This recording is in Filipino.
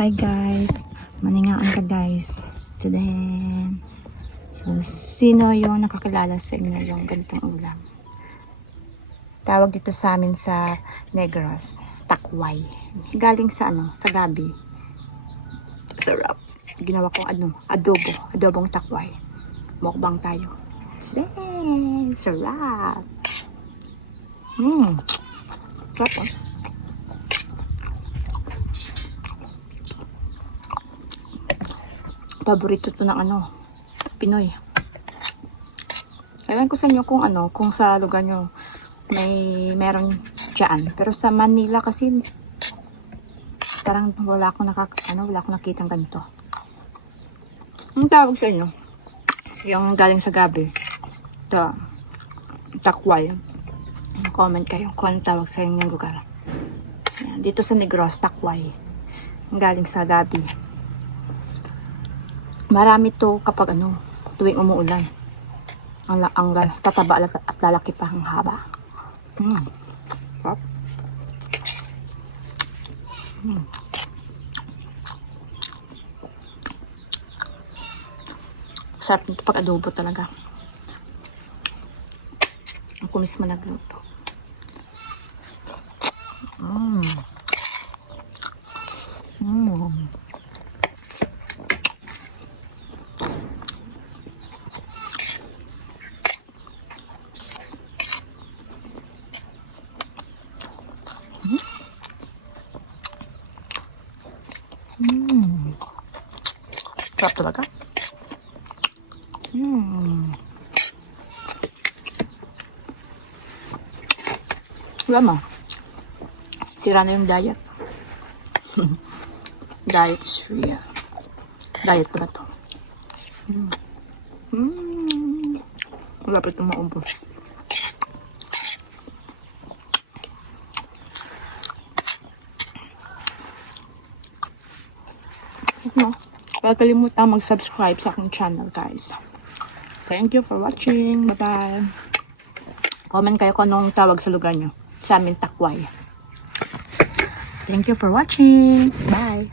Hi guys, maningaan ka guys. Today, so sino yung nakakilala sa inyo yung ganitong ulam? Tawag dito sa amin sa Negros, takway. Galing sa sa gabi. Sarap. Ginawa kong adobong takway. Mukbang tayo. Today, sarap. Sarap. Paborito to ng Pinoy. Ewan ko sa inyo kung sa lugar nyo meron dyan. Pero sa Manila kasi parang wala akong nakitang ganito. Ang tawag sa inyo? Yung galing sa gabi. Ito, takway. Comment kayo kung anong tawag sa inyong lugar. Yan, dito sa Negros, takway. Ang galing sa gabi. Marami to kapag tuwing umuulan. Ang tataba at lalaki pa ang haba. Sarap. Sarap nito pag adobo talaga. Ako mismo nagluto. Sarap talaga. Wala mo. Sira na yung diet. Diet is real. Diet ko na to. Wala pa itong maubos. Huwag kalimutan mag-subscribe sa aking channel, guys. Thank you for watching. Bye-bye. Comment kayo kung anong tawag sa lugar nyo. Sa amin, takway. Thank you for watching. Bye.